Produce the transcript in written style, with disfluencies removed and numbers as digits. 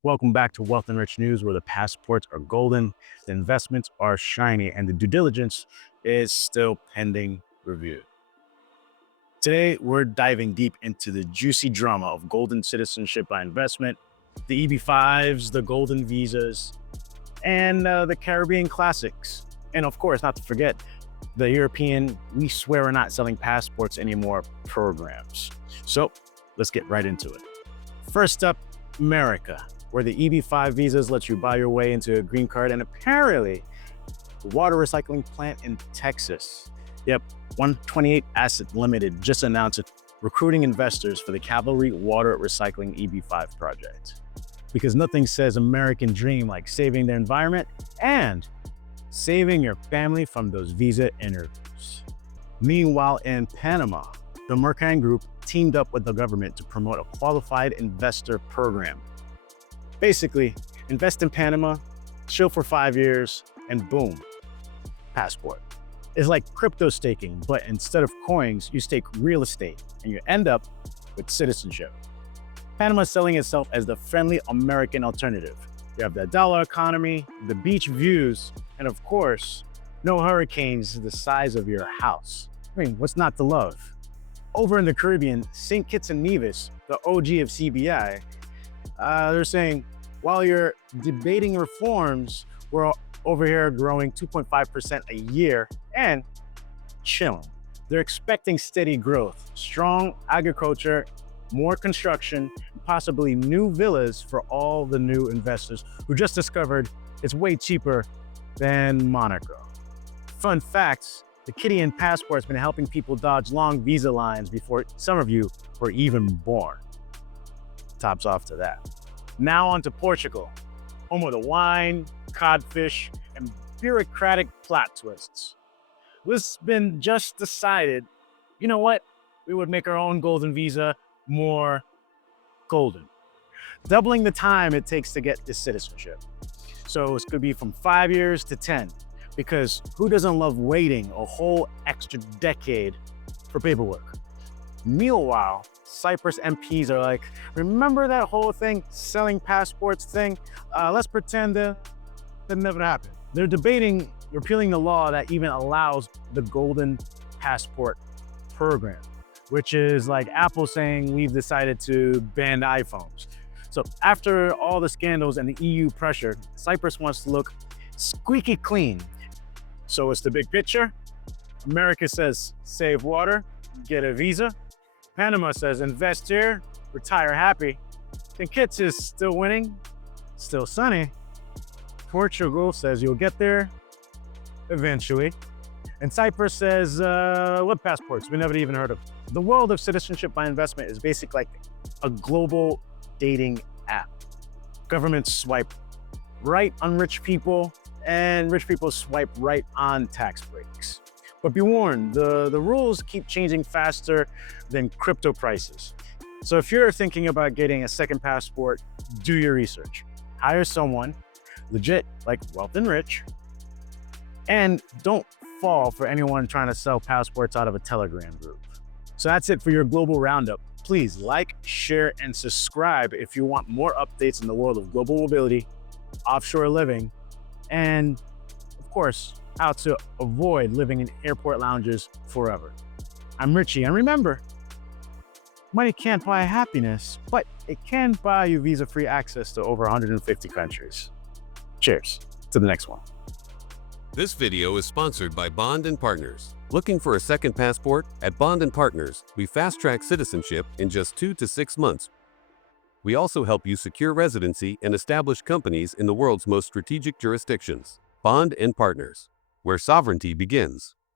Welcome back to Wealth and Rich News, where the passports are golden, the investments are shiny, and the due diligence is still pending review. Today, we're diving deep into the juicy drama of golden citizenship by investment, the EB5s, the golden visas, and the Caribbean classics. And of course, not to forget, the European, we swear we're not selling passports anymore programs. So let's get right into it. First up, America, where the EB5 visas let you buy your way into a green card, and apparently the water recycling plant in Texas. Yep, 128 Asset Limited just announced it, recruiting investors for the Cavalry Water Recycling EB5 project. Because nothing says American dream like saving the environment and saving your family from those visa interviews. Meanwhile, in Panama, the Mercan Group teamed up with the government to promote a qualified investor program. Basically, invest in Panama, chill for 5 years, and boom, passport. It's like crypto staking, but instead of coins, you stake real estate and you end up with citizenship. Panama is selling itself as the friendly American alternative. You have the dollar economy, the beach views, and of course, no hurricanes the size of your house. I mean, what's not to love? Over in the Caribbean, St. Kitts and Nevis, the OG of CBI, they're saying, while you're debating reforms, we're over here growing 2.5% a year and chilling. They're expecting steady growth, strong agriculture, more construction, and possibly new villas for all the new investors who just discovered it's way cheaper than Monaco. Fun facts, the Kitty passport has been helping people dodge long visa lines before some of you were even born. Tops off to that. Now on to Portugal, home of the wine, codfish, and bureaucratic plot twists. It's been just decided, you know what? We would make our own golden visa more golden, doubling the time it takes to get this citizenship. So it's going to be from 5 years to 10, because who doesn't love waiting a whole extra decade for paperwork? Meanwhile, Cyprus MPs are like, remember that whole thing, selling passports thing? Let's pretend that never happened. They're debating repealing the law that even allows the golden passport program, which is like Apple saying we've decided to ban iPhones. So after all the scandals and the EU pressure, Cyprus wants to look squeaky clean. So it's the big picture. America says save water, get a visa. Panama says invest here, retire happy. St. Kitts is still winning, still sunny. Portugal says you'll get there eventually. And Cyprus says, what passports? We never even heard of. The world of citizenship by investment is basically like a global dating app. Governments swipe right on rich people, and rich people swipe right on tax breaks. But be warned, the rules keep changing faster than crypto prices. So if you're thinking about getting a second passport, do your research. Hire someone legit, like Wealth and Rich, and don't fall for anyone trying to sell passports out of a Telegram group. So that's it for your global roundup. Please like, share, and subscribe if you want more updates in the world of global mobility, offshore living, and of course, how to avoid living in airport lounges forever. I'm Richie, and remember, money can't buy happiness, but it can buy you visa-free access to over 150 countries. Cheers to the next one. This video is sponsored by Bond and Partners. Looking for a second passport? At Bond and Partners, we fast-track citizenship in just 2 to 6 months. We also help you secure residency and establish companies in the world's most strategic jurisdictions. Bond and Partners, where sovereignty begins.